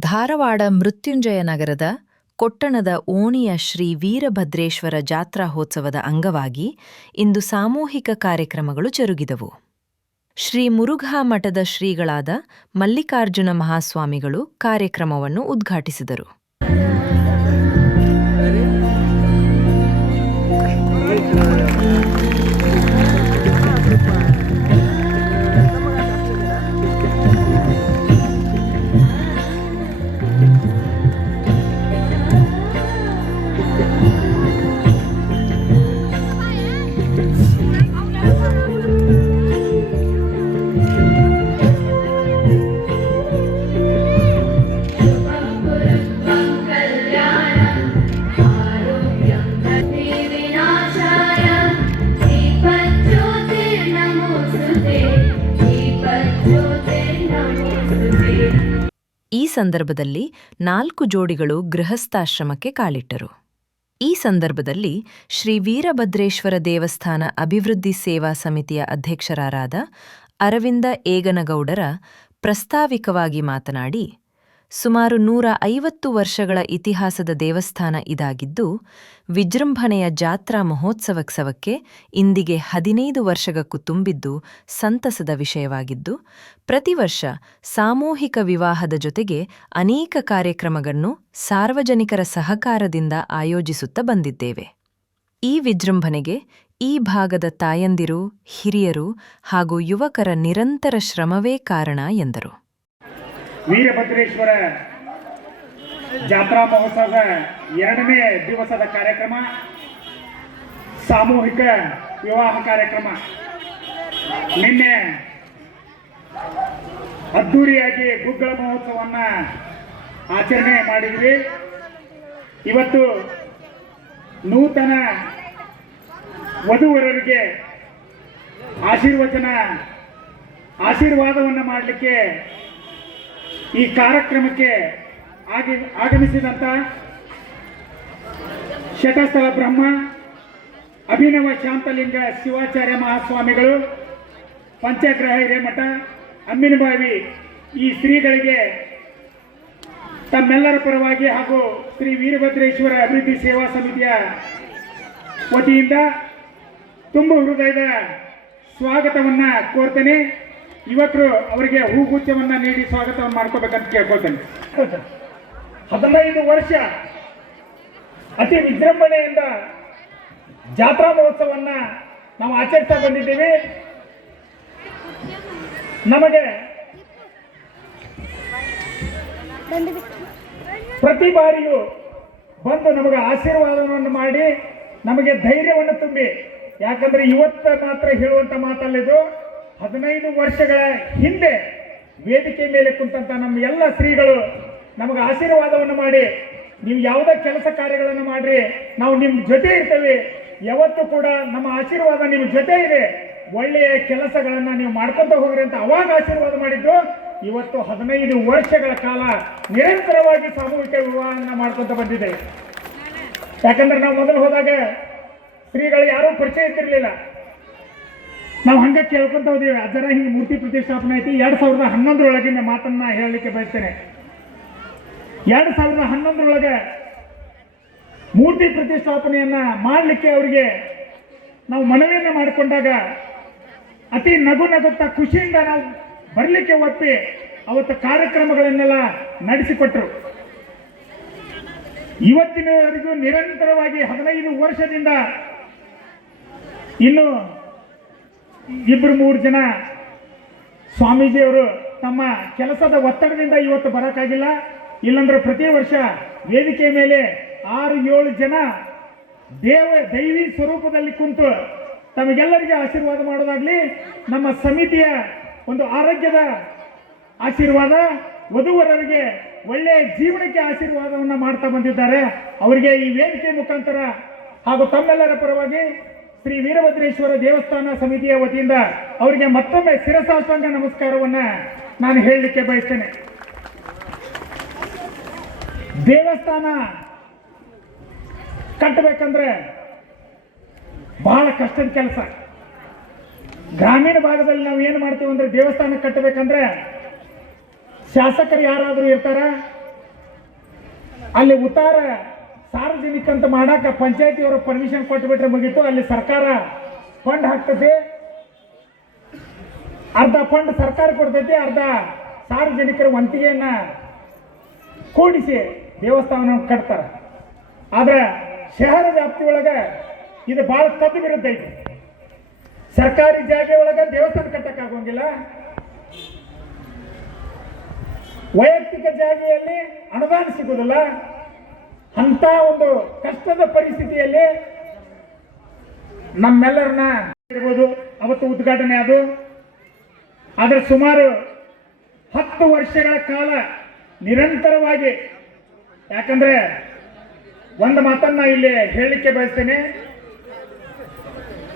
ಧಾರವಾಡ ಮೃತ್ಯುಂಜಯ ನಗರದ ಕೊಟ್ಟಣದ ಓಣಿಯ ಶ್ರೀ ವೀರಭದ್ರೇಶ್ವರ ಜಾತ್ರಾಹೋತ್ಸವದ ಅಂಗವಾಗಿ ಇಂದು ಸಾಮೂಹಿಕ ಕಾರ್ಯಕ್ರಮಗಳು ಜರುಗಿದವು. ಶ್ರೀ ಮುರುಘಾ ಮಠದ ಶ್ರೀಗಳಾದ ಮಲ್ಲಿಕಾರ್ಜುನ ಮಹಾಸ್ವಾಮಿಗಳು ಕಾರ್ಯಕ್ರಮವನ್ನು ಉದ್ಘಾಟಿಸಿದರು. ಸಂದರ್ಭದಲ್ಲಿ ನಾಲ್ಕು ಜೋಡಿಗಳು ಗೃಹಸ್ಥಾಶ್ರಮಕ್ಕೆ ಕಾಲಿಟ್ಟರು. ಈ ಸಂದರ್ಭದಲ್ಲಿ ಶ್ರೀ ವೀರಭದ್ರೇಶ್ವರ ದೇವಸ್ಥಾನ ಅಭಿವೃದ್ಧಿ ಸೇವಾ ಸಮಿತಿಯ ಅಧ್ಯಕ್ಷರಾದ ಅರವಿಂದ ಏಗನಗೌಡರ ಪ್ರಸ್ತಾವಿಕವಾಗಿ ಮಾತನಾಡಿ ಸುಮಾರು ನೂರ ಐವತ್ತು ವರ್ಷಗಳ ಇತಿಹಾಸದ ದೇವಸ್ಥಾನ ಇದಾಗಿದ್ದು, ವಿಜೃಂಭಣೆಯ ಜಾತ್ರಾ ಮಹೋತ್ಸವೋತ್ಸವಕ್ಕೆ ಇಂದಿಗೆ ಹದಿನೈದು ವರ್ಷಗಕ್ಕೂ ತುಂಬಿದ್ದು ಸಂತಸದ ವಿಷಯವಾಗಿದ್ದು, ಪ್ರತಿ ವರ್ಷ ಸಾಮೂಹಿಕ ವಿವಾಹದ ಜೊತೆಗೆ ಅನೇಕ ಕಾರ್ಯಕ್ರಮಗಳನ್ನು ಸಾರ್ವಜನಿಕರ ಸಹಕಾರದಿಂದ ಆಯೋಜಿಸುತ್ತ ಬಂದಿದ್ದೇವೆ. ಈ ವಿಜೃಂಭಣೆಗೆ ಈ ಭಾಗದ ತಾಯಂದಿರು, ಹಿರಿಯರು ಹಾಗೂ ಯುವಕರ ನಿರಂತರ ಶ್ರಮವೇ ಕಾರಣ ಎಂದರು. ವೀರಭದ್ರೇಶ್ವರ ಜಾತ್ರಾ ಮಹೋತ್ಸವದ ಎರಡನೇ ದಿವಸದ ಕಾರ್ಯಕ್ರಮ, ಸಾಮೂಹಿಕ ವಿವಾಹ ಕಾರ್ಯಕ್ರಮ. ನಿನ್ನೆ ಅದ್ದೂರಿಯಾಗಿ ಗುಗ್ಗಳ ಮಹೋತ್ಸವನ್ನ ಆಚರಣೆ ಮಾಡಿದ್ವಿ. ಇವತ್ತು ನೂತನ ವಧುವರರಿಗೆ ಆಶೀರ್ವಚನ, ಆಶೀರ್ವಾದವನ್ನು ಮಾಡಲಿಕ್ಕೆ ಈ ಕಾರ್ಯಕ್ರಮಕ್ಕೆ ಆಗಿ ಆಗಮಿಸಿದಂಥ ಶತಸ್ಥಳ ಬ್ರಹ್ಮ, ಅಭಿನವ ಶಾಂತಲಿಂಗ ಶಿವಾಚಾರ್ಯ ಮಹಾಸ್ವಾಮಿಗಳು, ಪಂಚಗ್ರಹ ಹಿರೇಮಠ ಅಮ್ಮಿನಬಾವಿ ಈ ಶ್ರೀಗಳಿಗೆ ತಮ್ಮೆಲ್ಲರ ಪರವಾಗಿ ಹಾಗೂ ಶ್ರೀ ವೀರಭದ್ರೇಶ್ವರ ಅಭಿವೃದ್ಧಿ ಸೇವಾ ಸಮಿತಿಯ ವತಿಯಿಂದ ತುಂಬ ಹೃದಯದ ಸ್ವಾಗತವನ್ನ ಕೋರ್ತೇನೆ. ಯುವಕರು ಅವರಿಗೆ ಹೂಗುಚ್ಛವನ್ನ ನೀಡಿ ಸ್ವಾಗತವನ್ನು ಮಾಡ್ಕೋಬೇಕಂತ ಕೇಳ್ಕೊಳ್ತೇನೆ. ಹದಿನೈದು ವರ್ಷ ಅತಿ ವಿಜೃಂಭಣೆಯಿಂದ ಜಾತ್ರಾ ಮಹೋತ್ಸವನ್ನ ನಾವು ಆಚರಿಸ್ತಾ ಬಂದಿದ್ದೀವಿ. ನಮಗೆ ಪ್ರತಿ ಬಾರಿಯೂ ಬಂದು ನಮಗೆ ಆಶೀರ್ವಾದವನ್ನು ಮಾಡಿ ನಮಗೆ ಧೈರ್ಯವನ್ನು ತುಂಬಿ, ಯಾಕಂದ್ರೆ ಇವತ್ತು ಮಾತ್ರ ಹೇಳುವಂತ ಮಾತಲ್ಲಿದು ಹದಿನೈದು ವರ್ಷಗಳ ಹಿಂದೆ ವೇದಿಕೆ ಮೇಲೆ ಕುಂತಂತ ನಮ್ಮ ಎಲ್ಲ ಶ್ರೀಗಳು ನಮಗೆ ಆಶೀರ್ವಾದವನ್ನು ಮಾಡಿ, ನೀವು ಯಾವುದೇ ಕೆಲಸ ಕಾರ್ಯಗಳನ್ನು ಮಾಡ್ರಿ, ನಾವು ನಿಮ್ಮ ಜೊತೆ ಇರ್ತೇವೆ. ಯಾವತ್ತೂ ಕೂಡ ನಮ್ಮ ಆಶೀರ್ವಾದ ನಿಮ್ಮ ಜೊತೆ ಇದೆ. ಒಳ್ಳೆಯ ಕೆಲಸಗಳನ್ನು ನೀವು ಮಾಡ್ಕೊತ ಹೋಗ್ರಿ ಅಂತ ಅವಾಗ ಆಶೀರ್ವಾದ ಮಾಡಿದ್ದು. ಇವತ್ತು ಹದಿನೈದು ವರ್ಷಗಳ ಕಾಲ ನಿರಂತರವಾಗಿ ಸಾಮೂಹಿಕ ವಿವಾಹವನ್ನು ಮಾಡ್ಕೊತ ಬಂದಿದೆ. ಯಾಕಂದ್ರೆ ನಾವು ಮೊದಲು ಹೋದಾಗ ಶ್ರೀಗಳು ಯಾರೂ ಪರಿಚಯ ಇದ್ದಿರಲಿಲ್ಲ. ನಾವು ಹಂಗೆ ಕೇಳ್ಕೊಂತ ಹೋದೀವಿ ಅದರ ಹಿಂಗೆ ಮೂರ್ತಿ ಪ್ರತಿಷ್ಠಾಪನೆ ಐತಿ. ಎರಡು ಸಾವಿರದ ಹನ್ನೊಂದರೊಳಗಿನ ಮಾತನ್ನ ಹೇಳಲಿಕ್ಕೆ ಬಯಸ್ತೇನೆ. ಎರಡು ಸಾವಿರದ ಹನ್ನೊಂದರೊಳಗೆ ಮೂರ್ತಿ ಪ್ರತಿಷ್ಠಾಪನೆಯನ್ನ ಮಾಡಲಿಕ್ಕೆ ಅವರಿಗೆ ನಾವು ಮನವಿಯನ್ನು ಮಾಡಿಕೊಂಡಾಗ ಅತಿ ನಗು ನಗುತ್ತಾ ಖುಷಿಯಿಂದ ನಾವು ಬರಲಿಕ್ಕೆ ಒಪ್ಪಿ ಅವತ್ತು ಕಾರ್ಯಕ್ರಮಗಳನ್ನೆಲ್ಲ ನಡೆಸಿಕೊಟ್ರು. ಇವತ್ತಿನವರೆಗೂ ನಿರಂತರವಾಗಿ ಹದಿನೈದು ವರ್ಷದಿಂದ ಇನ್ನು ಇಬ್ಬರು ಮೂರು ಜನ ಸ್ವಾಮೀಜಿಯವರು ತಮ್ಮ ಕೆಲಸದ ಒತ್ತಡದಿಂದ ಇವತ್ತು ಬರೋಕ್ಕಾಗಿಲ್ಲ. ಇಲ್ಲಂದ್ರೆ ಪ್ರತಿ ವರ್ಷ ವೇದಿಕೆ ಮೇಲೆ ಆರು, ಏಳು ಜನ ದೇವ, ದೈವಿ ಸ್ವರೂಪದಲ್ಲಿ ಕುಂತು ತಮಗೆಲ್ಲರಿಗೆ ಆಶೀರ್ವಾದ ಮಾಡೋದಾಗ್ಲಿ ನಮ್ಮ ಸಮಿತಿಯ ಒಂದು ಆರೋಗ್ಯದ ಆಶೀರ್ವಾದ, ವಧುವರರಿಗೆ ಒಳ್ಳೆಯ ಜೀವನಕ್ಕೆ ಆಶೀರ್ವಾದವನ್ನು ಮಾಡ್ತಾ ಬಂದಿದ್ದಾರೆ. ಅವರಿಗೆ ಈ ವೇದಿಕೆ ಮುಖಾಂತರ ಹಾಗೂ ತಮ್ಮೆಲ್ಲರ ಪರವಾಗಿ ಶ್ರೀ ವೀರಭದ್ರೇಶ್ವರ ದೇವಸ್ಥಾನ ಸಮಿತಿಯ ವತಿಯಿಂದ ಅವರಿಗೆ ಮತ್ತೊಮ್ಮೆ ಶಿರಸಾಷ್ಟಾಂಗ ನಮಸ್ಕಾರವನ್ನ ನಾನು ಹೇಳಲಿಕ್ಕೆ ಬಯಸ್ತೇನೆ. ದೇವಸ್ಥಾನ ಕಟ್ಟಬೇಕಂದ್ರೆ ಬಹಳ ಕಷ್ಟದ ಕೆಲಸ. ಗ್ರಾಮೀಣ ಭಾಗದಲ್ಲಿ ನಾವು ಏನು ಮಾಡ್ತೀವಿ ಅಂದ್ರೆ ದೇವಸ್ಥಾನ ಕಟ್ಟಬೇಕಂದ್ರೆ ಶಾಸಕರು ಯಾರಾದರೂ ಇರ್ತಾರ? ಅಲ್ಲಿ ಉತ್ತಾರ ಸಾರ್ವಜನಿಕ ಅಂತ ಮಾಡಾಕ ಪಂಚಾಯತಿಯವರು ಪರ್ಮಿಷನ್ ಕೊಟ್ಟುಬಿಟ್ರೆ ಮುಗೀತು. ಅಲ್ಲಿ ಸರ್ಕಾರ ಫಂಡ್ ಹಾಕ್ತದೆ ಅರ್ಧ ಫಂಡ್ ಸರ್ಕಾರ ಕೊಡ್ತೈತಿ, ಅರ್ಧ ಸಾರ್ವಜನಿಕರ ವಂತಿಗೆಯನ್ನ ಕೂಡಿಸಿ ದೇವಸ್ಥಾನ ಕಟ್ತಾರೆ. ಆದ್ರೆ ಶಹರ ವ್ಯಾಪ್ತಿ ಒಳಗೆ ಇದು ಬಹಳ ತಪ್ಪು ವಿರುದ್ಧ ಸರ್ಕಾರಿ ಜಾಗ ಒಳಗೆ ದೇವಸ್ಥಾನ ಕಟ್ಟಕ್ಕಾಗೋಂಗಿಲ್ಲ ವೈಯಕ್ತಿಕ ಜಾಗೆಯಲ್ಲಿ ಅನುದಾನ ಸಿಗುವುದಿಲ್ಲ ಅಂತ ಒಂದು ಕಷ್ಟದ ಪರಿಸ್ಥಿತಿಯಲ್ಲಿ ನಮ್ಮೆಲ್ಲರನ್ನ ಇರ್ಬೋದು. ಅವತ್ತು ಉದ್ಘಾಟನೆ ಅದು. ಆದರೆ ಸುಮಾರು ಹತ್ತು ವರ್ಷಗಳ ಕಾಲ ನಿರಂತರವಾಗಿ, ಯಾಕಂದ್ರೆ ಒಂದು ಮಾತನ್ನ ಇಲ್ಲಿ ಹೇಳಲಿಕ್ಕೆ ಬಯಸ್ತೇನೆ.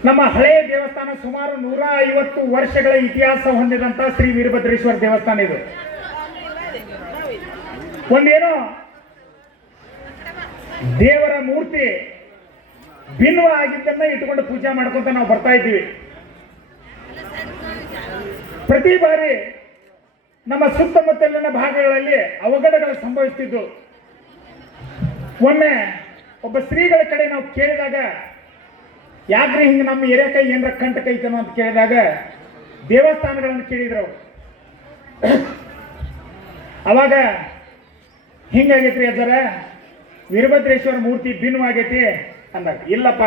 ನಮ್ಮ ಹಳೆಯ ದೇವಸ್ಥಾನ ಸುಮಾರು ನೂರ ಐವತ್ತು ವರ್ಷಗಳ ಇತಿಹಾಸ ಹೊಂದಿದಂತ ಶ್ರೀ ವೀರಭದ್ರೇಶ್ವರ ದೇವಸ್ಥಾನ ಇದು. ಒಂದೇನೋ ದೇವರ ಮೂರ್ತಿ ಭಿನ್ನವ ಆಗಿದ್ದನ್ನ ಇಟ್ಕೊಂಡು ಪೂಜೆ ಮಾಡ್ಕೊಂತ ನಾವು ಬರ್ತಾ ಇದ್ದೀವಿ ಪ್ರತಿ ಬಾರಿ ನಮ್ಮ ಸುತ್ತಮುತ್ತಲಿನ ಭಾಗಗಳಲ್ಲಿ ಅವಘಡಗಳು ಸಂಭವಿಸ್ತಿದ್ದು ಒಮ್ಮೆ ಒಬ್ಬ ಶ್ರೀಗಳ ಕಡೆ ನಾವು ಕೇಳಿದಾಗ, ಯಾಕ್ರಿ ಹಿಂಗೆ ನಮ್ಮ ಏರಿಯಾ ಏನರ ಕಂಟಕ ಐತನೋ ಅಂತ ಕೇಳಿದಾಗ ದೇವಸ್ಥಾನಗಳನ್ನು ಕೇಳಿದ್ರು. ಅವಾಗ ಹಿಂಗಾಗೈತ್ರಿ ಅಜ್ಜರ ವೀರಭದ್ರೇಶ್ವರ ಮೂರ್ತಿ ಭಿನ್ನವಾಗೈತಿ ಅಂದಾಗ, ಇಲ್ಲಪ್ಪ,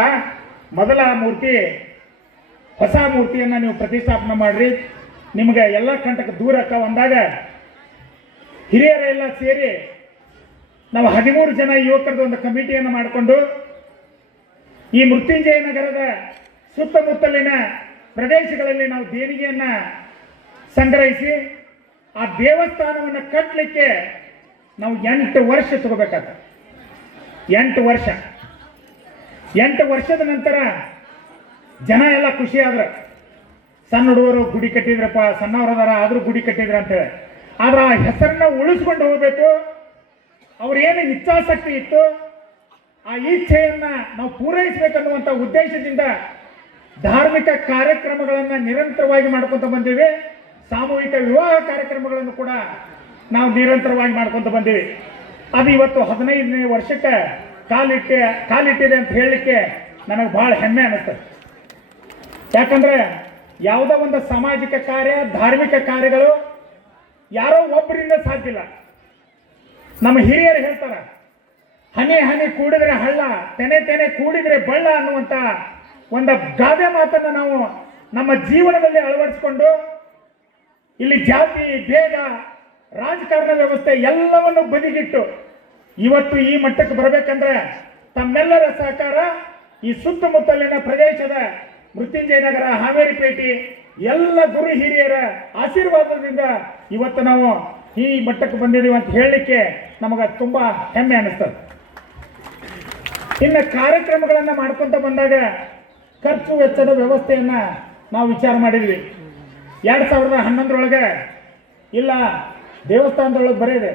ಮೊದಲ ಮೂರ್ತಿ, ಹೊಸ ಮೂರ್ತಿಯನ್ನು ನೀವು ಪ್ರತಿಷ್ಠಾಪನೆ ಮಾಡ್ರಿ. ನಿಮ್ಗೆ ಎಲ್ಲ ಕಂಟಕ ದೂರ ಅಕ್ಕ ಬಂದಾಗ ಹಿರಿಯರೆಲ್ಲ ಸೇರಿ ನಾವು ಹದಿಮೂರು ಜನ ಯುವಕರದ್ದು ಒಂದು ಕಮಿಟಿಯನ್ನು ಮಾಡಿಕೊಂಡು ಈ ಮೃತ್ಯುಂಜಯ ನಗರದ ಸುತ್ತಮುತ್ತಲಿನ ಪ್ರದೇಶಗಳಲ್ಲಿ ನಾವು ದೇಣಿಗೆಯನ್ನ ಸಂಗ್ರಹಿಸಿ, ಆ ದೇವಸ್ಥಾನವನ್ನು ಕಟ್ಟಲಿಕ್ಕೆ ನಾವು ಎಂಟು ವರ್ಷ ತಗೋಬೇಕಾದ ಎಂಟು ವರ್ಷ. ಎಂಟು ವರ್ಷದ ನಂತರ ಜನ ಎಲ್ಲ ಖುಷಿ ಆದ್ರ, ಸಣ್ಣ ಹುಡುಗರು ಗುಡಿ ಕಟ್ಟಿದ್ರಪ್ಪ, ಸಣ್ಣವರದಾರ ಆದರೂ ಗುಡಿ ಕಟ್ಟಿದ್ರ ಅಂತೇಳಿ ಆದ್ರೆ ಆ ಹೆಸರನ್ನ ಉಳಿಸ್ಕೊಂಡು ಹೋಗ್ಬೇಕು. ಅವ್ರೇನು ಇಚ್ಛಾಸಕ್ತಿ ಇತ್ತು, ಆ ಇಚ್ಛೆಯನ್ನ ನಾವು ಪೂರೈಸಬೇಕನ್ನುವಂಥ ಉದ್ದೇಶದಿಂದ ಧಾರ್ಮಿಕ ಕಾರ್ಯಕ್ರಮಗಳನ್ನು ನಿರಂತರವಾಗಿ ಮಾಡ್ಕೊತ ಬಂದೀವಿ. ಸಾಮೂಹಿಕ ವಿವಾಹ ಕಾರ್ಯಕ್ರಮಗಳನ್ನು ಕೂಡ ನಾವು ನಿರಂತರವಾಗಿ ಮಾಡ್ಕೊತ ಬಂದಿವಿ. ಅದು ಇವತ್ತು ಹದಿನೈದನೇ ವರ್ಷಕ್ಕೆ ಕಾಲಿಟ್ಟ, ಕಾಲಿಟ್ಟಿದೆ ಅಂತ ಹೇಳಲಿಕ್ಕೆ ನನಗೆ ಭಾಳ ಹೆಮ್ಮೆ ಅನ್ನಿಸ್ತದೆ. ಯಾಕಂದ್ರೆ ಯಾವುದೋ ಒಂದು ಸಾಮಾಜಿಕ ಕಾರ್ಯ, ಧಾರ್ಮಿಕ ಕಾರ್ಯಗಳು ಯಾರೋ ಒಬ್ಬರಿಂದ ಸಾಧ್ಯ ಇಲ್ಲ. ನಮ್ಮ ಹಿರಿಯರು ಹೇಳ್ತಾರ, ಹನಿ ಹನಿ ಕೂಡಿದ್ರೆ ಹಳ್ಳ, ತೆನೆ ತೆನೆ ಕೂಡಿದ್ರೆ ಬಳ್ಳ ಅನ್ನುವಂತ ಒಂದು ಗಾದೆ ಮಾತನ್ನು ನಾವು ನಮ್ಮ ಜೀವನದಲ್ಲಿ ಅಳವಡಿಸಿಕೊಂಡು ಇಲ್ಲಿ ಜಾತಿ, ಭೇದ ರಾಜಕಾರಣ ವ್ಯವಸ್ಥೆ ಎಲ್ಲವನ್ನು ಬದಿಗಿಟ್ಟು ಇವತ್ತು ಈ ಮಟ್ಟಕ್ಕೆ ಬರಬೇಕಂದ್ರೆ ತಮ್ಮೆಲ್ಲರ ಸಹಕಾರ ಈ ಸುತ್ತಮುತ್ತಲಿನ ಪ್ರದೇಶದ ಮೃತ್ಯುಂಜಯ ನಗರ, ಹಾವೇರಿಪೇಟೆ, ಎಲ್ಲ ಗುರು ಹಿರಿಯರ ಆಶೀರ್ವಾದದಿಂದ ಇವತ್ತು ನಾವು ಈ ಮಟ್ಟಕ್ಕೆ ಬಂದಿದ್ದೀವಿ ಅಂತ ಹೇಳಲಿಕ್ಕೆ ನಮಗೆ ತುಂಬಾ ಹೆಮ್ಮೆ ಅನಿಸ್ತದೆ. ಇನ್ನು ಕಾರ್ಯಕ್ರಮಗಳನ್ನು ಮಾಡ್ಕೊಂತ ಬಂದಾಗ ಖರ್ಚು ವೆಚ್ಚದ ವ್ಯವಸ್ಥೆಯನ್ನು ನಾವು ವಿಚಾರ ಮಾಡಿದ್ವಿ. ಎರಡು ಸಾವಿರದ ಹನ್ನೊಂದರೊಳಗೆ ಇಲ್ಲ ದೇವಸ್ಥಾನದೊಳಗೆ ಬರೆಯದೆ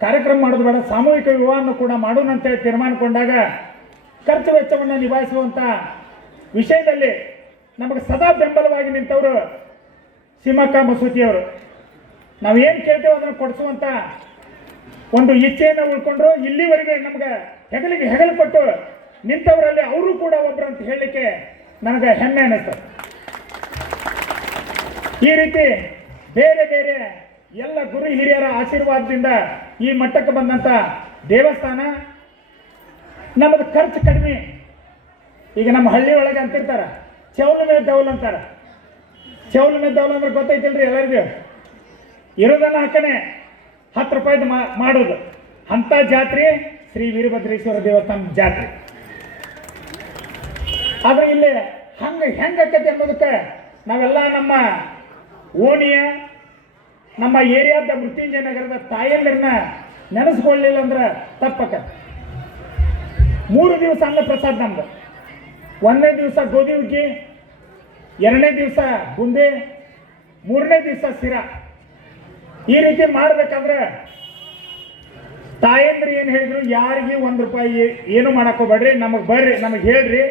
ಕಾರ್ಯಕ್ರಮ ಮಾಡೋದು ಬೇಡ, ಸಾಮೂಹಿಕ ವಿವಾಹವನ್ನು ಕೂಡ ಮಾಡೋಣ ಅಂತೇಳಿ ತೀರ್ಮಾನಕೊಂಡಾಗ ಖರ್ಚು ವೆಚ್ಚವನ್ನು ನಿಭಾಯಿಸುವಂಥ ವಿಷಯದಲ್ಲಿ ನಮಗೆ ಸದಾ ಬೆಂಬಲವಾಗಿ ನಿಂತವರು ಸಿಮಕ್ಕ ಮಸೂತಿಯವರು ಏನು ಕೇಳ್ತೇವೆ ಅದನ್ನು ಕೊಡಿಸುವಂಥ ಒಂದು ಇಚ್ಛೆಯನ್ನು ಉಳ್ಕೊಂಡ್ರು, ಇಲ್ಲಿವರೆಗೆ ನಮಗೆ ಹೆಗಲಿಗೆ ಹೆಗಲು ಕೊಟ್ಟು ನಿಂತವರಲ್ಲಿ ಅವರು ಕೂಡ ಒಬ್ಬರು ಅಂತ ಹೇಳಲಿಕ್ಕೆ ನನಗೆ ಹೆಮ್ಮೆ ಅನ್ನಿಸ್ತದೆ ಈ ರೀತಿ ಬೇರೆ ಬೇರೆ ಎಲ್ಲ ಗುರು ಹಿರಿಯರ ಆಶೀರ್ವಾದದಿಂದ ಈ ಮಟ್ಟಕ್ಕೆ ಬಂದಂತ ದೇವಸ್ಥಾನ ನಮ್ಮದು ಖರ್ಚು ಕಡಿಮೆ. ಈಗ ನಮ್ಮ ಹಳ್ಳಿ ಒಳಗೆ ಅಂತಿರ್ತಾರ. ಚೌಲ ಮೇಲೆ ದೌಲ್ ಅಂತಾರ. ಚೌಲ ದೌಲ್ ಅಂದ್ರೆ ಗೊತ್ತೈತಿಲ್ರಿ ಎಲ್ಲರಿಗೂ? ಇರೋದನ್ನ ಹಾಕನೆ ಹತ್ತು ರೂಪಾಯಿದು ಮಾಡೋದು. ಅಂತ ಜಾತ್ರೆ ಶ್ರೀ ವೀರಭದ್ರೇಶ್ವರ ದೇವಸ್ಥಾನ ಜಾತ್ರೆ. ಆದ್ರೆ ಇಲ್ಲಿ ಹಂಗ ಹೆಂಗಾಕೈತಿ ಅನ್ನೋದಕ್ಕೆ ನಾವೆಲ್ಲ ನಮ್ಮ ಓಣಿಯ ನಮ್ಮ ಏರಿಯಾದ ಮೃತ್ಯುಂಜಯ ನಗರದ ತಾಯಂದಿರನ್ನ ನೆನೆಸ್ಕೊಳ್ಳಿಲ್ಲ ಅಂದ್ರೆ ತಪ್ಪಕ. ಮೂರು ದಿವಸ ಅನ್ನ ಪ್ರಸಾದ ನಮ್ದು. ಒಂದನೇ ದಿವಸ ಗೋಧಿ ಹುಗ್ಗಿ, ಎರಡನೇ ದಿವಸ ಬುಂದೆ, ಮೂರನೇ ದಿವಸ ಸಿರ ಈ ರೀತಿ ಮಾಡ್ಬೇಕಾದ್ರೆ ತಾಯಂದ್ರೆ ಏನು ಹೇಳಿದ್ರು? ಯಾರಿಗೆ ಒಂದು ರೂಪಾಯಿ ಏನು ಹೋಗ್ಬೇಡ್ರಿ ನಮಗೆ ಬರ್ರಿ, ನಮಗೆ ಹೇಳ್ರಿ.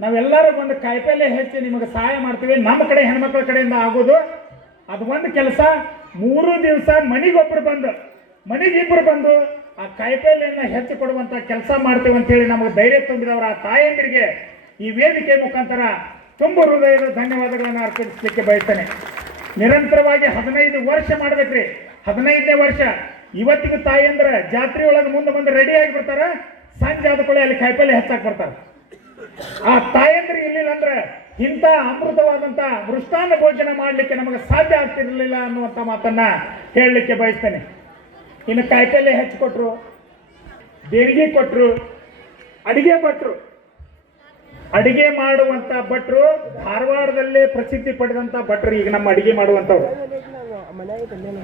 ನಾವೆಲ್ಲರೂ ಒಂದು ಕಾಯಿಪಲ್ಲೆ ಹೆಚ್ಚಿ ನಿಮಗೆ ಸಹಾಯ ಮಾಡ್ತೀವಿ. ನಮ್ಮ ಕಡೆ ಹೆಣ್ಮಕ್ಳ ಕಡೆಯಿಂದ ಆಗೋದು. ಅದು ಒಂದು ಕೆಲಸ. ಮೂರು ದಿವಸ ಮನೆಗೊಬ್ಬರು ಬಂದು, ಮನೆಗಿಬ್ರು ಬಂದು ಆ ಕಾಯಿಪಲ್ಲೆಯನ್ನು ಹೆಚ್ಚು ಕೊಡುವಂತ ಕೆಲಸ ಮಾಡ್ತೇವೆ ಅಂತೇಳಿ ನಮಗೆ ಧೈರ್ಯ ತುಂಬಿದವರು ಆ ತಾಯಂದಿರಿಗೆ ಈ ವೇದಿಕೆ ಮುಖಾಂತರ ತುಂಬ ಹೃದಯದ ಧನ್ಯವಾದಗಳನ್ನು ಅರ್ಪಿಸಲಿಕ್ಕೆ ಬಯಸ್ತೇನೆ. ನಿರಂತರವಾಗಿ ಹದಿನೈದು ವರ್ಷ ಮಾಡ್ಬೇಕ್ರಿ. ಹದಿನೈದನೇ ವರ್ಷ. ಇವತ್ತಿಗೂ ತಾಯಂದ್ರ ಜಾತ್ರೆ ಒಳಗೆ ಮುಂದೆ ಮುಂದೆ ರೆಡಿ ಆಗಿ ಬರ್ತಾರ. ಸಂಜೆ ಆದ ಕೂಡ ಅಲ್ಲಿ ಕಾಯಿಪಲ್ಲೆ ಹೆಚ್ಚಾಗಿ ಬರ್ತಾರೆ. ಆ ತಾಯಂದ್ರೆ ಇಲ್ಲಿಲ್ಲ ಅಂದ್ರೆ ಇಂಥ ಅಮೃತವಾದಂಥ ಮೃಷ್ಟಾನ್ನ ಭೋಜನ ಮಾಡಲಿಕ್ಕೆ ನಮಗೆ ಸಾಧ್ಯ ಆಗ್ತಿರಲಿಲ್ಲ ಅನ್ನುವಂಥ ಮಾತನ್ನ ಹೇಳಲಿಕ್ಕೆ ಬಯಸ್ತೇನೆ. ಇನ್ನು ಕಾಯಿಪಲ್ಲೆ ಹೆಚ್ಚು ಕೊಟ್ರು, ದೇಣಿಗೆ ಕೊಟ್ಟರು ಅಡಿಗೆ ಭಟ್ರು. ಅಡಿಗೆ ಮಾಡುವಂತ ಭಟ್ರು, ಧಾರವಾಡದಲ್ಲೇ ಪ್ರಸಿದ್ಧಿ ಪಡೆದಂತ ಭಟ್ರು ಈಗ ನಮ್ಮ ಅಡಿಗೆ ಮಾಡುವಂಥವ್ರು.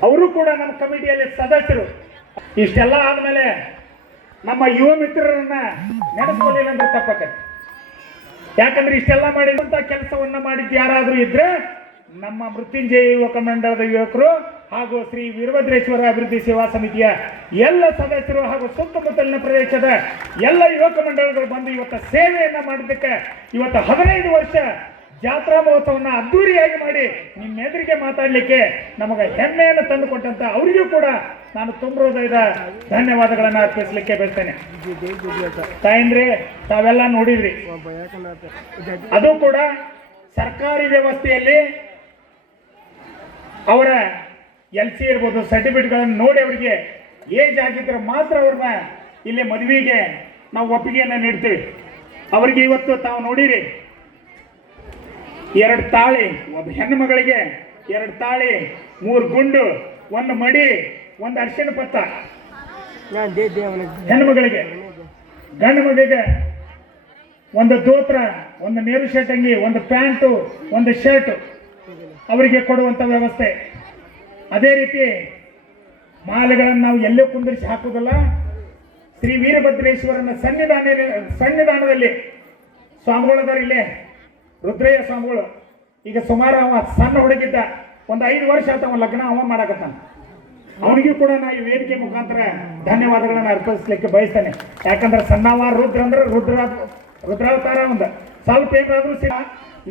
ಅವರು ಕೂಡ ನಮ್ಮ ಕಮಿಟಿಯಲ್ಲಿ ಸದಸ್ಯರು. ಇಷ್ಟೆಲ್ಲ ಆದಮೇಲೆ ನಮ್ಮ ಯುವ ಮಿತ್ರರನ್ನ ನೆನೆಸ್ಕೊಳ್ಳಿಲ್ಲ ಅಂದ್ರೆ ತಪ್ಪಕ್ಕೆ ಯಾಕಂದ್ರೆ ಇಷ್ಟೆಲ್ಲ ಮಾಡಿದಂತ ಕೆಲಸವನ್ನ ಮಾಡಿದ್ದು ಯಾರಾದರೂ ಇದ್ರೆ ನಮ್ಮ ಮೃತ್ಯುಂಜಯ ಯುವಕ ಮಂಡಳದ ಯುವಕರು ಹಾಗೂ ಶ್ರೀ ವೀರಭದ್ರೇಶ್ವರ ಅಭಿವೃದ್ಧಿ ಸೇವಾ ಸಮಿತಿಯ ಎಲ್ಲ ಸದಸ್ಯರು ಹಾಗೂ ಸುತ್ತಮುತ್ತಲಿನ ಪ್ರದೇಶದ ಎಲ್ಲ ಯುವಕ ಮಂಡಳಗಳು ಬಂದು ಇವತ್ತ ಸೇವೆಯನ್ನ ಮಾಡಿದ್ದಕ್ಕೆ ಇವತ್ತು ಹದಿನೈದು ವರ್ಷ ಜಾತ್ರಾ ಮಹೋತ್ಸವವನ್ನು ಅದ್ದೂರಿಯಾಗಿ ಮಾಡಿ ನಿಮ್ಮೆದುರಿಗೆ ಮಾತಾಡಲಿಕ್ಕೆ ನಮಗೆ ಹೆಮ್ಮೆಯನ್ನು ತಂದುಕೊಟ್ಟಂತ ಅವರಿಗೂ ಕೂಡ ನಾನು ತುಂಬ ಹೃದಯದ ಧನ್ಯವಾದಗಳನ್ನು ಅರ್ಪಿಸಲಿಕ್ಕೆ ಬರ್ತೇನೆ ತಾಯಂದ್ರೆ, ತಾವೆಲ್ಲ ನೋಡಿದ್ರಿ. ಅದು ಕೂಡ ಸರ್ಕಾರಿ ವ್ಯವಸ್ಥೆಯಲ್ಲಿ ಅವರ ಎಲ್ ಸಿ ಇರ್ಬೋದು ಸರ್ಟಿಫಿಕೇಟ್ಗಳನ್ನು ನೋಡಿ ಅವರಿಗೆ ಏಜ್ ಆಗಿದ್ರೆ ಮಾತ್ರ ಅವ್ರನ್ನ ಇಲ್ಲಿ ಮದುವೆಗೆ ನಾವು ಒಪ್ಪಿಗೆಯನ್ನು ನೀಡ್ತೀವಿ. ಅವರಿಗೆ ಇವತ್ತು ತಾವು ನೋಡಿರಿ, ಎರಡು ತಾಳಿ ಒಬ್ಬ ಹೆಣ್ಣು ಮಗಳಿಗೆ ಎರಡು ತಾಳಿ, ಮೂರು ಗುಂಡು, ಒಂದು ಮಡಿ ಒಂದು ಅರ್ಶಿನ ಪತ್ತ ಹೆಣ್ಮಗಳಿಗೆ. ಗಂಡು ಮಗಳಿಗೆ ಒಂದು ದೋತ್ರ ಒಂದು ನೇರು ಶರ್ಟ್ ಅಂಗಿ ಒಂದು ಪ್ಯಾಂಟು ಒಂದು ಶರ್ಟ್ ಅವರಿಗೆ ಕೊಡುವಂತ ವ್ಯವಸ್ಥೆ. ಅದೇ ರೀತಿ ಮಾಲೆಗಳನ್ನು ನಾವು ಎಲ್ಲೂ ಕುಂದಿರಿಸಿ ಹಾಕುವುದಲ್ಲ. ಶ್ರೀ ವೀರಭದ್ರೇಶ್ವರನ ಸನ್ನಿಧಾನ ಸನ್ನಿಧಾನದಲ್ಲಿ ಸ್ವಾಮಿಗಳದಾರ ಇಲ್ಲೇ. ರುದ್ರಯ್ಯ ಸ್ವಾಮಿಗಳು. ಈಗ ಸುಮಾರು ಅವ ಸಣ್ಣ ಹುಡುಗಿದ್ದ ಒಂದು ಐದು ವರ್ಷ ಆತ ಅವ ಲಗ್ನ ಅವ ಮಾಡಕತ್ತಾನ. ಅವನಿಗೂ ಕೂಡ ನಾ ಈ ವೇದಿಕೆ ಮುಖಾಂತರ ಧನ್ಯವಾದಗಳನ್ನು ಅರ್ಪಿಸ್ಲಿಕ್ಕೆ ಬಯಸ್ತೇನೆ. ಯಾಕಂದ್ರೆ ಸಣ್ಣವ ರುದ್ರ ಅಂದ್ರೆ ರುದ್ರ ರುದ್ರಾವತಾರ ಒಂದು. ಸ್ವಲ್ಪ ಏನಾದ್ರೂ ಸಿಗ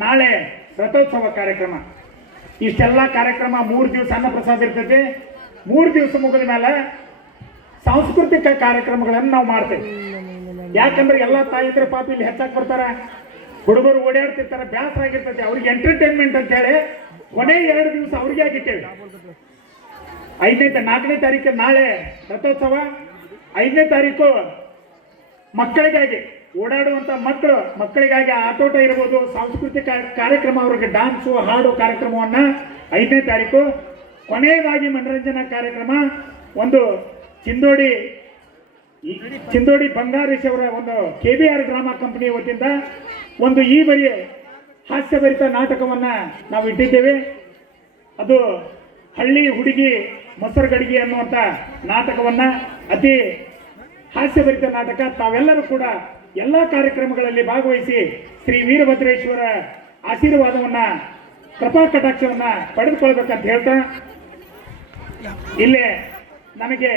ನಾಳೆ ರಥೋತ್ಸವ ಕಾರ್ಯಕ್ರಮ. ಇಷ್ಟೆಲ್ಲ ಕಾರ್ಯಕ್ರಮ ಮೂರು ದಿವಸ ಅನ್ನ ಪ್ರಸಾದ ಇರ್ತೈತಿ. ಮೂರು ದಿವಸ ಮುಗಿದ ಮೇಲೆ ಸಾಂಸ್ಕೃತಿಕ ಕಾರ್ಯಕ್ರಮಗಳನ್ನು ನಾವು ಮಾಡ್ತೇವೆ. ಯಾಕಂದ್ರೆ ಎಲ್ಲ ತಾಯಿದ್ರ ಪಾಪ ಇಲ್ಲಿ ಹೆಚ್ಚಾಗಿ ಬರ್ತಾರ. ಹುಡುಗರು ಓಡಾಡ್ತಿರ್ತಾರೆ ಬ್ಯಾಸರ ಆಗಿರ್ತೈತಿ ಅವ್ರಿಗೆ ಎಂಟರ್ಟೈನ್ಮೆಂಟ್ ಅಂತ ಹೇಳಿ ಕೊನೆ ಎರಡು ದಿವಸ ಅವ್ರಿಗೆ ಆಗಿಟ್ಟೇವೆ ಐದನೇ ನಾಲ್ಕನೇ ತಾರೀಕು ನಾಳೆ ರಥೋತ್ಸವ. ಐದನೇ ತಾರೀಕು ಮಕ್ಕಳಿಗಾಗಿ ಓಡಾಡುವಂತ ಮಕ್ಕಳು, ಮಕ್ಕಳಿಗಾಗಿ ಆಟೋಟ ಇರ್ಬೋದು, ಸಾಂಸ್ಕೃತಿಕ ಕಾರ್ಯಕ್ರಮ ಅವರಿಗೆ ಡಾನ್ಸು ಹಾಡು ಕಾರ್ಯಕ್ರಮವನ್ನ ಐದನೇ ತಾರೀಕು. ಕೊನೆಯದಾಗಿ ಮನರಂಜನಾ ಕಾರ್ಯಕ್ರಮ, ಒಂದು ಚಿಂದೋಡಿ ಚಿಂದೋಡಿ ಬಂಗಾರೇಶ್ ಅವರ ಒಂದು K B R drama company ವತಿಯಿಂದ ಒಂದು ಈ ಬರಿ ಹಾಸ್ಯಭರಿತ ನಾಟಕವನ್ನ ನಾವು ಇಟ್ಟಿದ್ದೇವೆ ಅದು ಹಳ್ಳಿ ಹುಡುಗಿ ಮೊಸರುಗಡಿಗೆ ಅನ್ನುವಂಥ ನಾಟಕವನ್ನ ಅತಿ ಹಾಸ್ಯಭರಿತ ನಾಟಕ. ತಾವೆಲ್ಲರೂ ಕೂಡ ಎಲ್ಲ ಕಾರ್ಯಕ್ರಮಗಳಲ್ಲಿ ಭಾಗವಹಿಸಿ ಶ್ರೀ ವೀರಭದ್ರೇಶ್ವರ ಆಶೀರ್ವಾದವನ್ನ, ಕೃಪಾ ಕಟಾಕ್ಷವನ್ನ ಪಡೆದುಕೊಳ್ಬೇಕಂತ ಹೇಳ್ತಾ ಇಲ್ಲೇ ನನಗೆ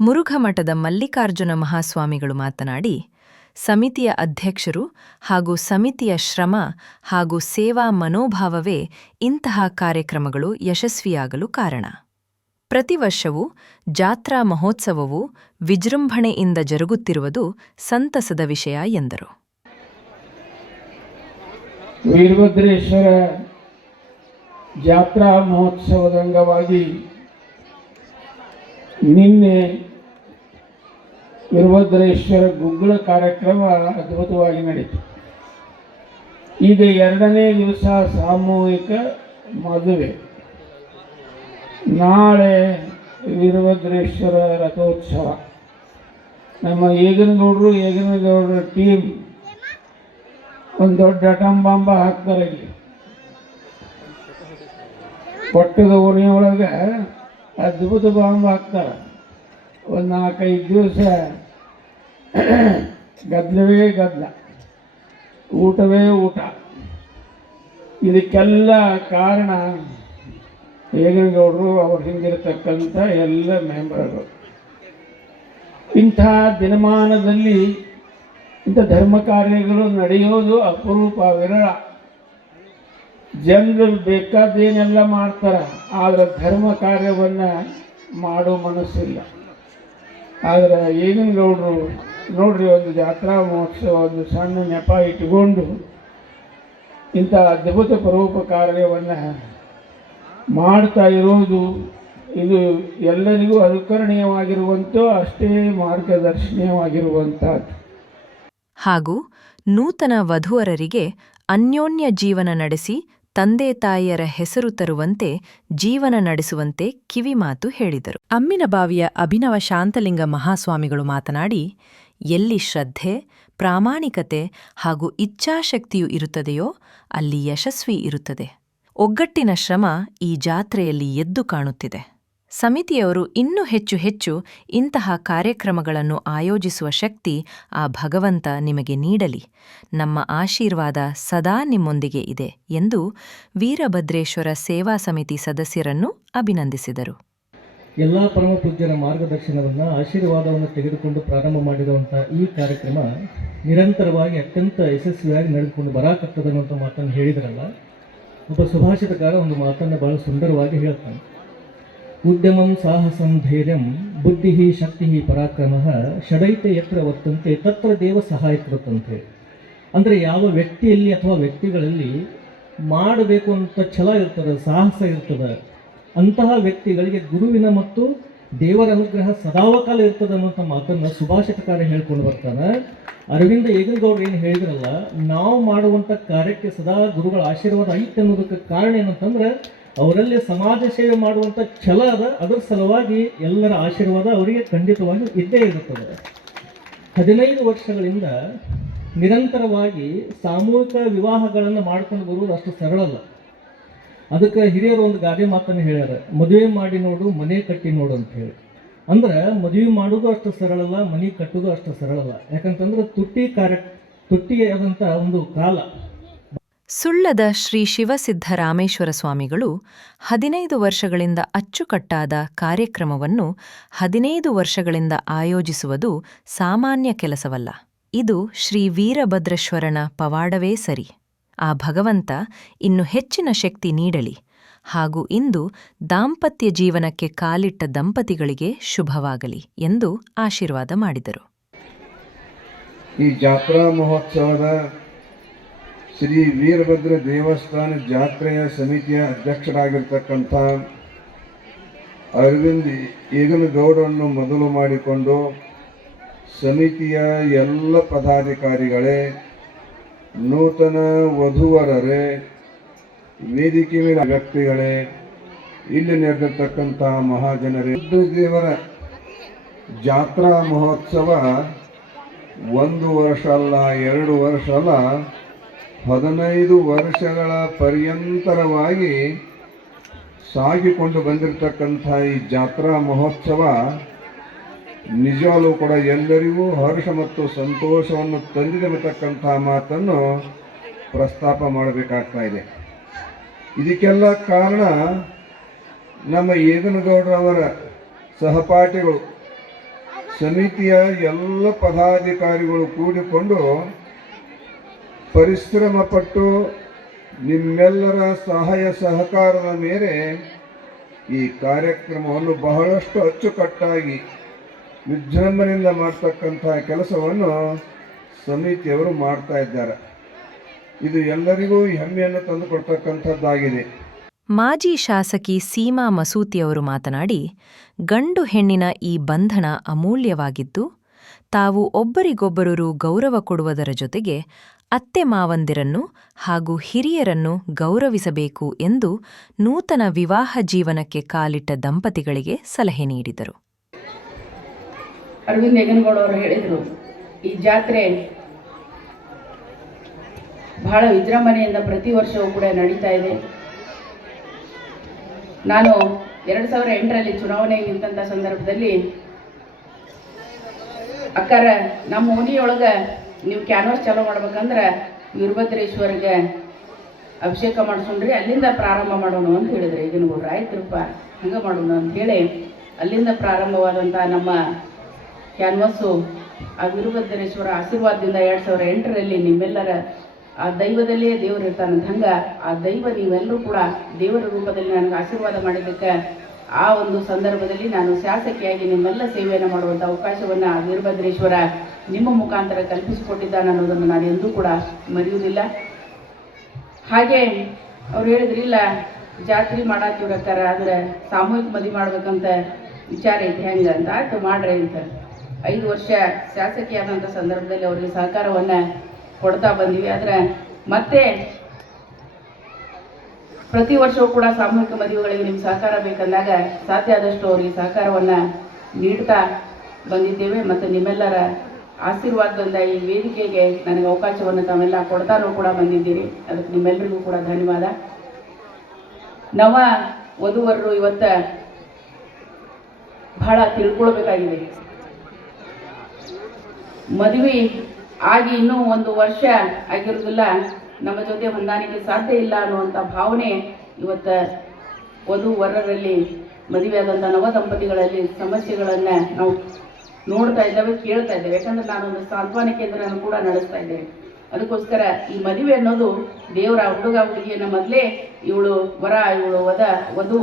ಮುರುಘಮಠದ ಮಲ್ಲಿಕಾರ್ಜುನ ಮಹಾಸ್ವಾಮಿಗಳು ಮಾತನಾಡಿ, ಸಮಿತಿಯ ಅಧ್ಯಕ್ಷರು ಹಾಗೂ ಸಮಿತಿಯ ಶ್ರಮ ಹಾಗೂ ಸೇವಾ ಮನೋಭಾವವೇ ಇಂತಹ ಕಾರ್ಯಕ್ರಮಗಳು ಯಶಸ್ವಿಯಾಗಲು ಕಾರಣ. ಪ್ರತಿ ವರ್ಷವೂ ಜಾತ್ರಾ ಮಹೋತ್ಸವವು ವಿಜೃಂಭಣೆಯಿಂದ ಜರುಗುತ್ತಿರುವುದು ಸಂತಸದ ವಿಷಯ ಎಂದರು. ವೀರಭದ್ರೇಶ್ವರ ಜಾತ್ರಾ ಮಹೋತ್ಸವದ ಅಂಗವಾಗಿ ನಿನ್ನೆ ವೀರಭದ್ರೇಶ್ವರ ಗುಗ್ಗುಳ ಕಾರ್ಯಕ್ರಮ ಅದ್ಭುತವಾಗಿ ನಡೆಯಿತು. ಈಗ ಎರಡನೇ ದಿವಸ ಸಾಮೂಹಿಕ ಮದುವೆ. ನಾಳೆ ವೀರಭದ್ರೇಶ್ವರ ರಥೋತ್ಸವ. ನಮ್ಮ ಈಗನಗೌಡರು ಈಗನಗೌಡರ ಟೀಮ್ ಒಂದು ದೊಡ್ಡ ಅಟಂ ಬಾಂಬ ಹಾಕ್ತಾರೆ ಇಲ್ಲಿ. ಪಟ್ಟದ ಓಣಿಯೊಳಗೆ ಅದ್ಭುತ ಬಾಂಬ್ ಹಾಕ್ತಾರೆ. ಒಂದು ನಾಲ್ಕೈದು ದಿವಸ ಗದ್ದಲವೇ ಗದ್ದಲ. ಊಟವೇ ಊಟ. ಇದಕ್ಕೆಲ್ಲ ಕಾರಣ ಹೇಗನಗೌಡರು ಅವ್ರ ಹಿಂದಿರತಕ್ಕಂಥ ಎಲ್ಲ ಮೆಂಬರ್ಗಳು. ಇಂಥ ದಿನಮಾನದಲ್ಲಿ ಇಂಥ ಧರ್ಮ ಕಾರ್ಯಗಳು ನಡೆಯೋದು ಅಪರೂಪ ವಿರಳ. ಜನರು ಬೇಕಾದೇನೆಲ್ಲ ಮಾಡ್ತಾರೆ, ಆದರೆ ಧರ್ಮ ಕಾರ್ಯವನ್ನು ಮಾಡೋ ಮನಸ್ಸಿಲ್ಲ. ಆದರೆ ಏನೇನು ಗೌಡರು ನೋಡ್ರಿ ಒಂದು ಜಾತ್ರಾ ಮಹೋತ್ಸವ, ಒಂದು ಸಣ್ಣ ನೆಪ ಇಟ್ಟುಕೊಂಡು ಇಂಥ ಅದ್ಭುತ ಪರೋಪಕಾರ್ಯವನ್ನು ಮಾಡ್ತಾ ಇರೋದು ಇದು ಎಲ್ಲರಿಗೂ ಅನುಕರಣೀಯವಾಗಿರುವಂಥ ಅಷ್ಟೇ ಮಾರ್ಗದರ್ಶನೀಯವಾಗಿರುವಂಥದ್ದು ಹಾಗೂ ನೂತನ ವಧುವರರಿಗೆ ಅನ್ಯೋನ್ಯ ಜೀವನ ನಡೆಸಿ ತಂದೆ ತಾಯಿಯರ ಹೆಸರು ತರುವಂತೆ ಜೀವನ ನಡೆಸುವಂತೆ ಕಿವಿಮಾತು ಹೇಳಿದರು. ಅಮ್ಮಿನ ಬಾವಿಯ ಅಭಿನವ ಶಾಂತಲಿಂಗ ಮಹಾಸ್ವಾಮಿಗಳು ಮಾತನಾಡಿ ಎಲ್ಲಿ ಶ್ರದ್ಧೆ ಪ್ರಾಮಾಣಿಕತೆ ಹಾಗೂ ಇಚ್ಛಾಶಕ್ತಿಯು ಇರುತ್ತದೆಯೋ ಅಲ್ಲಿ ಯಶಸ್ವಿ ಇರುತ್ತದೆ. ಒಗ್ಗಟ್ಟಿನ ಶ್ರಮ ಈ ಜಾತ್ರೆಯಲ್ಲಿ ಎದ್ದು ಕಾಣುತ್ತಿದೆ. ಸಮಿತಿಯವರು ಇನ್ನೂ ಹೆಚ್ಚು ಹೆಚ್ಚು ಇಂತಹ ಕಾರ್ಯಕ್ರಮಗಳನ್ನು ಆಯೋಜಿಸುವ ಶಕ್ತಿ ಆ ಭಗವಂತ ನಿಮಗೆ ನೀಡಲಿ. ನಮ್ಮ ಆಶೀರ್ವಾದ ಸದಾ ನಿಮ್ಮೊಂದಿಗೆ ಇದೆ ಎಂದು ವೀರಭದ್ರೇಶ್ವರ ಸೇವಾ ಸಮಿತಿ ಸದಸ್ಯರನ್ನು ಅಭಿನಂದಿಸಿದರು. ಎಲ್ಲ ಪರಮ ಪೂಜ್ಯರ ಮಾರ್ಗದರ್ಶನವನ್ನು, ಆಶೀರ್ವಾದವನ್ನು ತೆಗೆದುಕೊಂಡು ಪ್ರಾರಂಭ ಮಾಡಿರುವಂಥ ಈ ಕಾರ್ಯಕ್ರಮ ನಿರಂತರವಾಗಿ ಅತ್ಯಂತ ಯಶಸ್ವಿಯಾಗಿ ನಡೆದುಕೊಂಡು ಬರಾಕತ್ತದ ಮಾತನ್ನು ಹೇಳಿದ್ರಲ್ಲ ಒಬ್ಬ ಸುಭಾಷಿತಕಾರ ಒಂದು ಮಾತನ್ನು ಬಹಳ ಸುಂದರವಾಗಿ ಹೇಳ್ತಾನೆ. ಉದ್ಯಮಂ ಸಾಹಸಂ ಧೈರ್ಯಂ, ಬುದ್ಧಿ ಶಕ್ತಿ ಪರಾಕ್ರಮ, ಷಡೈತೆ ಯತ್ರ ವರ್ತಂತೆ, ತತ್ರ ದೇವ ಸಹಾಯಕವತ್ತಂತೆ ಅಂದರೆ ಯಾವ ವ್ಯಕ್ತಿಯಲ್ಲಿ ಅಥವಾ ವ್ಯಕ್ತಿಗಳಲ್ಲಿ ಮಾಡಬೇಕು ಅಂತ ಛಲ ಇರ್ತದೆ, ಸಾಹಸ ಇರ್ತದೆ, ಅಂತಹ ವ್ಯಕ್ತಿಗಳಿಗೆ ಗುರುವಿನ ಮತ್ತು ದೇವರ ಅನುಗ್ರಹ ಸದಾವಕಾಲ ಇರ್ತದೆ ಅನ್ನುವಂಥ ಮಾತನ್ನು ಸುಭಾಷಿತಕಾರ ಹೇಳ್ಕೊಂಡು ಬರ್ತಾನೆ. ಅರವಿಂದ ಏಗನಗೌಡರು ಏನು ಹೇಳಿದ್ರಲ್ಲ, ನಾವು ಮಾಡುವಂಥ ಕಾರ್ಯಕ್ಕೆ ಸದಾ ಗುರುಗಳ ಆಶೀರ್ವಾದ ಐತೆ ಅನ್ನೋದಕ್ಕೆ ಕಾರಣ ಏನಂತಂದ್ರೆ, ಅವರಲ್ಲಿ ಸಮಾಜ ಸೇವೆ ಮಾಡುವಂಥ ಛಲ ಅದ, ಅದರ ಸಲುವಾಗಿ ಎಲ್ಲರ ಆಶೀರ್ವಾದ ಅವರಿಗೆ ಖಂಡಿತವಾಗಿ ಇದ್ದೇ ಇರುತ್ತದೆ. ಹದಿನೈದು ವರ್ಷಗಳಿಂದ ನಿರಂತರವಾಗಿ ಸಾಮೂಹಿಕ ವಿವಾಹಗಳನ್ನು ಮಾಡ್ಕೊಂಡು ಬರುವುದು ಅಷ್ಟು ಸರಳ ಅಲ್ಲ ಅದಕ್ಕೆ ಹಿರಿಯರು ಒಂದು ಗಾದೆ ಮಾತನ್ನು ಹೇಳ್ಯಾರ, ಮದುವೆ ಮಾಡಿ ನೋಡು, ಮನೆ ಕಟ್ಟಿ ನೋಡು ಅಂತ ಹೇಳಿ. ಅಂದ್ರೆ ಮದುವೆ ಮಾಡೋದು ಅಷ್ಟು ಸರಳ ಅಲ್ಲ ಮನೆ ಕಟ್ಟೋದು ಅಷ್ಟು ಸರಳ ಅಲ್ಲ ಯಾಕಂತಂದ್ರೆ ತುಟ್ಟಿ ಕಾರ್ಯ ತುಟ್ಟಿಯಾದಂಥ ಒಂದು ಕಾಲ. ಸುಳ್ಳದ ಶ್ರೀ ಶಿವಸಿದ್ಧರಾಮೇಶ್ವರ ಸ್ವಾಮಿಗಳು ಹದಿನೈದು ವರ್ಷಗಳಿಂದ ಅಚ್ಚುಕಟ್ಟಾದ ಕಾರ್ಯಕ್ರಮವನ್ನು ಹದಿನೈದು ವರ್ಷಗಳಿಂದ ಆಯೋಜಿಸುವುದು ಸಾಮಾನ್ಯ ಕೆಲಸವಲ್ಲ. ಇದು ಶ್ರೀ ವೀರಭದ್ರೇಶ್ವರನ ಪವಾಡವೇ ಸರಿ. ಆ ಭಗವಂತ ಇನ್ನು ಹೆಚ್ಚಿನ ಶಕ್ತಿ ನೀಡಲಿ. ಹಾಗೂ ಇಂದು ದಾಂಪತ್ಯ ಜೀವನಕ್ಕೆ ಕಾಲಿಟ್ಟ ದಂಪತಿಗಳಿಗೆ ಶುಭವಾಗಲಿ ಎಂದು ಆಶೀರ್ವಾದ ಮಾಡಿದರು. ಈ ಜಾತ್ರಾ ಮಹೋತ್ಸವದ ಶ್ರೀ ವೀರಭದ್ರ ದೇವಸ್ಥಾನ ಜಾತ್ರೆಯ ಸಮಿತಿಯ ಅಧ್ಯಕ್ಷರಾಗಿರ್ತಕ್ಕಂಥ ಅರವಿಂದ್ ಈಗನಗೌಡರನ್ನು ಮೊದಲು ಮಾಡಿಕೊಂಡು ಸಮಿತಿಯ ಎಲ್ಲ ಪದಾಧಿಕಾರಿಗಳೇ ನೂತನ ವಧುವರರೇ ವೇದಿಕೆ ಮೇಲೆ ವ್ಯಕ್ತಿಗಳೇ, ಇಲ್ಲಿ ನೆರೆದಿರ್ತಕ್ಕಂತಹ ಮಹಾಜನರೇ ದೇವರ ಜಾತ್ರಾ ಮಹೋತ್ಸವ ಒಂದು ವರ್ಷ ಅಲ್ಲ, ಎರಡು ವರ್ಷ ಅಲ್ಲ, ಹದಿನೈದು ವರ್ಷಗಳ ಪರ್ಯಂತರವಾಗಿ ಸಾಗಿಕೊಂಡು ಬಂದಿರತಕ್ಕಂಥ ಈ ಜಾತ್ರಾ ಮಹೋತ್ಸವ ನಿಜವಾಗ್ಲೂ ಕೂಡ ಎಲ್ಲರಿಗೂ ಹರ್ಷ ಮತ್ತು ಸಂತೋಷವನ್ನು ತಂದಿರತಕ್ಕಂಥ ಮಾತನ್ನು ಪ್ರಸ್ತಾಪ ಮಾಡಬೇಕಾಗ್ತಾ ಇದೆ. ಇದಕ್ಕೆಲ್ಲ ಕಾರಣ ನಮ್ಮ ಏಗನಗೌಡರವರ ಸಹಪಾಠಿಗಳು, ಸಮಿತಿಯ ಎಲ್ಲ ಪದಾಧಿಕಾರಿಗಳು ಕೂಡಿಕೊಂಡು ಪರಿಶ್ರಮ ಪಟ್ಟು ನಿಮ್ಮೆಲ್ಲರ ಸಹಾಯ ಸಹಕಾರದ ಮೇಲೆ ಈ ಕಾರ್ಯಕ್ರಮವನ್ನು ಬಹಳಷ್ಟು ಅಚ್ಚುಕಟ್ಟಾಗಿ ವಿಜೃಂಭಣೆಯಿಂದ ಮಾಡ್ತಕ್ಕಂಥ ಕೆಲಸವನ್ನು ಸಮಿತಿಯವರು ಮಾಡ್ತಾ ಇದ್ದಾರೆ. ಇದು ಎಲ್ಲರಿಗೂ ಹೆಮ್ಮೆಯನ್ನು ತಂದುಕೊಡ್ತಕ್ಕಂಥದ್ದಾಗಿದೆ ಮಾಜಿ ಶಾಸಕಿ ಸೀಮಾ ಮಸೂತಿಯವರು ಮಾತನಾಡಿ, ಗಂಡು ಹೆಣ್ಣಿನ ಈ ಬಂಧನ ಅಮೂಲ್ಯವಾಗಿದ್ದು, ತಾವು ಒಬ್ಬರಿಗೊಬ್ಬರು ಗೌರವ ಕೊಡುವುದರ ಜೊತೆಗೆ ಅತ್ತೆ ಮಾವಂದಿರನ್ನು ಹಾಗೂ ಹಿರಿಯರನ್ನು ಗೌರವಿಸಬೇಕು ಎಂದು ನೂತನ ವಿವಾಹ ಜೀವನಕ್ಕೆ ಕಾಲಿಟ್ಟ ದಂಪತಿಗಳಿಗೆ ಸಲಹೆ ನೀಡಿದರು. ಅರವಿಂದ್ ಅವರು ಹೇಳಿದರು, ಈ ಜಾತ್ರೆ ಬಹಳ ವಿಜೃಂಭಣೆಯಿಂದ ಪ್ರತಿ ವರ್ಷವೂ ಕೂಡ ನಡೀತಾ ಇದೆ. ನಾನು ಎರಡು ಸಾವಿರ ಎಂಟರಲ್ಲಿ ಚುನಾವಣೆಗೆ ನಿಂತಂಥ ಸಂದರ್ಭದಲ್ಲಿ ಅಕ್ಕಾರ, ನಮ್ಮ ಓಣಿಯೊಳಗೆ ನೀವು ಕ್ಯಾನ್ವಾಸ್ ಚಾಲೂ ಮಾಡ್ಬೇಕಂದ್ರೆ ವೀರಭದ್ರೇಶ್ವರಿಗೆ ಅಭಿಷೇಕ ಮಾಡಿಸ್ಕೊಂಡ್ರಿ ಅಲ್ಲಿಂದ ಪ್ರಾರಂಭ ಮಾಡೋಣ ಅಂತ ಹೇಳಿದ್ರು. ಈಗಿನ ಆಯ್ತು ರೂಪ, ಹಂಗೆ ಮಾಡೋಣ ಅಂತ ಹೇಳಿ ಅಲ್ಲಿಂದ ಪ್ರಾರಂಭವಾದಂಥ ನಮ್ಮ ಕ್ಯಾನ್ವಾಸು ಆ ವೀರಭದ್ರೇಶ್ವರ ಆಶೀರ್ವಾದದಿಂದ ಎರಡು ಸಾವಿರ ಎಂಟರಲ್ಲಿ ನಿಮ್ಮೆಲ್ಲರ ಆ ದೈವದಲ್ಲೇ ದೇವರು ಇರ್ತಾನಂತ ಹಂಗೆ ಆ ದೈವ ನೀವೆಲ್ಲರೂ ಕೂಡ ದೇವರ ರೂಪದಲ್ಲಿ ನನಗೆ ಆಶೀರ್ವಾದ ಮಾಡಿದ್ದಕ್ಕೆ ಆ ಒಂದು ಸಂದರ್ಭದಲ್ಲಿ ನಾನು ಶಾಸಕಿಯಾಗಿ ನಿಮ್ಮೆಲ್ಲ ಸೇವೆಯನ್ನು ಮಾಡುವಂಥ ಅವಕಾಶವನ್ನು ವೀರಭದ್ರೇಶ್ವರ ನಿಮ್ಮ ಮುಖಾಂತರ ಕಲ್ಪಿಸಿಕೊಟ್ಟಿದ್ದಾನೆ ಅನ್ನೋದನ್ನು ನಾನು ಎಂದೂ ಕೂಡ ಮರೆಯುವುದಿಲ್ಲ. ಹಾಗೆ ಅವ್ರು ಹೇಳಿದ್ರಿಲ್ಲ ಜಾತ್ರೆ ಮಾಡಾತಿವ್ರಕ್ಕಾರ ಆದ್ರೆ ಸಾಮೂಹಿಕ ಮದುವೆ ಮಾಡ್ಬೇಕಂತ ವಿಚಾರ ಐತಿ ಹೆಂಗೆ ಅಂತ ಆಯ್ತು, ಮಾಡ್ರಿ ಅಂತ. ಐದು ವರ್ಷ ಶಾಸಕಿಯಾದಂಥ ಸಂದರ್ಭದಲ್ಲಿ ಅವರಿಗೆ ಸಹಕಾರವನ್ನು ಕೊಡ್ತಾ ಬಂದೀವಿ. ಆದರೆ ಮತ್ತೆ ಪ್ರತಿ ವರ್ಷವೂ ಕೂಡ ಸಾಮೂಹಿಕ ಮದುವೆಗಳಿಗೆ ನಿಮ್ಮ ಸಹಕಾರ ಬೇಕಂದಾಗ ಸಾಧ್ಯ ಆದಷ್ಟು ಅವರಿಗೆ ಸಹಕಾರವನ್ನು ನೀಡ್ತಾ ಬಂದಿದ್ದೇವೆ. ಮತ್ತು ನಿಮ್ಮೆಲ್ಲರ ಆಶೀರ್ವಾದದಿಂದ ಈ ವೇದಿಕೆಗೆ ನನಗೆ ಅವಕಾಶವನ್ನು ತಾವೆಲ್ಲ ಕೊಡ್ತಾನೂ ಕೂಡ ಬಂದಿದ್ದೀರಿ. ಅದಕ್ಕೆ ನಿಮ್ಮೆಲ್ಲರಿಗೂ ಕೂಡ ಧನ್ಯವಾದ. ನವ ವಧುವರರು ಇವತ್ತ ಬಹಳ ತಿಳ್ಕೊಳ್ಬೇಕಾಗಿದೆ. ಮದುವೆ ಆಗಿ ಇನ್ನೂ ಒಂದು ವರ್ಷ ಆಗಿರೋದಿಲ್ಲ ನಮ್ಮ ಜೊತೆ ಹೊಂದಾಣಿಕೆ ಸಾಧ್ಯ ಇಲ್ಲ ಅನ್ನುವಂಥ ಭಾವನೆ ಇವತ್ತ ವಧು ವರರಲ್ಲಿ ಮದುವೆಯಾದಂಥ ನವ ದಂಪತಿಗಳಲ್ಲಿ ಸಮಸ್ಯೆಗಳನ್ನು ನಾವು ನೋಡ್ತಾ ಇದ್ದೇವೆ, ಕೇಳ್ತಾ ಇದ್ದೇವೆ. ಯಾಕಂದ್ರೆ ನಾನೊಂದು ಸಾಂತ್ವನ ಕೇಂದ್ರವನ್ನು ಕೂಡ ನಡೆಸ್ತಾ ಇದ್ದೇವೆ ಅದಕ್ಕೋಸ್ಕರ ಈ ಮದುವೆ ಅನ್ನೋದು ದೇವರ ಹುಡುಗ ಹುಡುಗಿಯನ್ನು ಮೊದಲೇ ಇವಳು ವರ, ಇವಳು ವಧ, ವಧು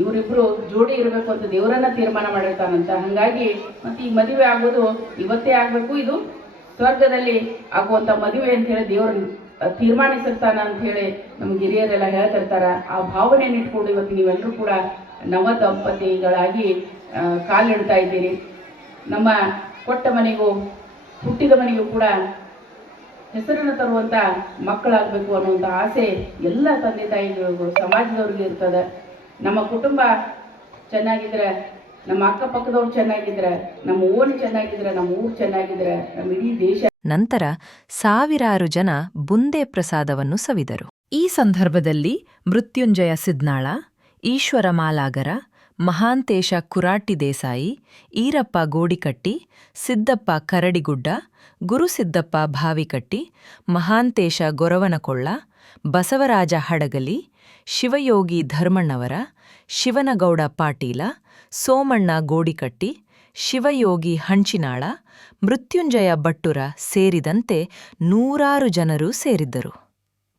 ಇವರಿಬ್ರು ಜೋಡಿ ಇರಬೇಕು ಅಂತ ದೇವರನ್ನ ತೀರ್ಮಾನ ಮಾಡಿರ್ತಾನಂತ. ಹಂಗಾಗಿ ಮತ್ತೆ ಈ ಮದುವೆ ಆಗೋದು ಇವತ್ತೇ ಆಗಬೇಕು. ಇದು ಸ್ವರ್ಗದಲ್ಲಿ ಆಗುವಂಥ ಮದುವೆ ಅಂತ ಹೇಳಿ ದೇವರು ತೀರ್ಮಾನಿಸಿರ್ತಾನ ಅಂತ ಹೇಳಿ ನಮ್ಮ ಹಿರಿಯರೆಲ್ಲ ಹೇಳ್ತಿರ್ತಾರ. ಆ ಭಾವನೆಯನ್ನು ಇಟ್ಕೊಂಡು ಇವತ್ತು ನೀವೆಲ್ಲರೂ ಕೂಡ ನವ ದಂಪತಿಗಳಾಗಿ ಕಾಲಿಡ್ತಾ ಇದ್ದೀರಿ. ನಮ್ಮ ಕೊಟ್ಟ ಮನೆಗೂ ಹುಟ್ಟಿದ ಮನೆಗೂ ಕೂಡ ಹೆಸರನ್ನು ತರುವಂತ ಮಕ್ಕಳಾಗಬೇಕು ಅನ್ನುವಂಥ ಆಸೆ ಎಲ್ಲ ತಂದೆ ತಾಯಿಗಳಿಗೂ, ಸಮಾಜದವ್ರಿಗೆ ಇರ್ತದೆ. ನಮ್ಮ ಕುಟುಂಬ ಚೆನ್ನಾಗಿದ್ರೆ, ನಮ್ಮ ಅಕ್ಕಪಕ್ಕದವ್ರು ಚೆನ್ನಾಗಿದ್ರೆ, ನಮ್ಮ ಓಣಿ ಚೆನ್ನಾಗಿದ್ರೆ, ನಮ್ಮ ಊರು ಚೆನ್ನಾಗಿದ್ರೆ, ನಮ್ಮ ಇಡೀ ದೇಶ ನಂತರ ಸಾವಿರಾರು ಜನ ಬುಂದೆ ಪ್ರಸಾದವನ್ನು ಸವಿದರು. ಈ ಸಂದರ್ಭದಲ್ಲಿ ಮೃತ್ಯುಂಜಯ ಸಿದ್ನಾಳ, ಈಶ್ವರ ಮಾಲಾಗರ, ಮಹಾಂತೇಶ ಕುರಾಟಿ ದೇಸಾಯಿ, ಈರಪ್ಪ ಗೋಡಿಕಟ್ಟಿ, ಸಿದ್ದಪ್ಪ ಕರಡಿಗುಡ್ಡ ಗುರುಸಿದ್ದಪ್ಪ ಭಾವಿಕಟ್ಟಿ, ಮಹಾಂತೇಶ ಗೊರವನಕೊಳ್ಳ, ಬಸವರಾಜ ಹಡಗಲಿ ಶಿವಯೋಗಿ ಧರ್ಮಣ್ಣವರ, ಶಿವನಗೌಡ ಪಾಟೀಲ, ಸೋಮಣ್ಣ ಗೋಡಿಕಟ್ಟಿ, ಶಿವಯೋಗಿ ಹಂಚಿನಾಳ, ಮೃತ್ಯುಂಜಯ ಭಟ್ಟುರ ಸೇರಿದಂತೆ ನೂರಾರು ಜನರು ಸೇರಿದ್ದರು.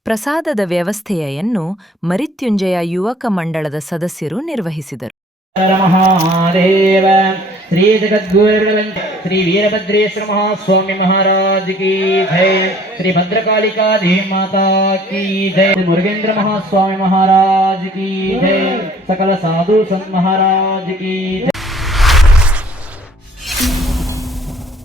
ಪ್ರಸಾದದ ವ್ಯವಸ್ಥೆಯನ್ನು ಮರಿತ್ಯುಂಜಯ ಯುವಕ ಮಂಡಳದ ಸದಸ್ಯರು ನಿರ್ವಹಿಸಿದರು. మహాదేవ శ్రీ జగద్గురువంట శ్రీ వీరభద్రేశ్వర మహాస్వామి మహారాజ్కి జయ శ్రీ భద్రకాళికా దేవమాతా కి జయ మురుగేంద్ర మహాస్వామి మహారాజ్కి జయ సకల సాధు సంత్ మహారాజ్ జయ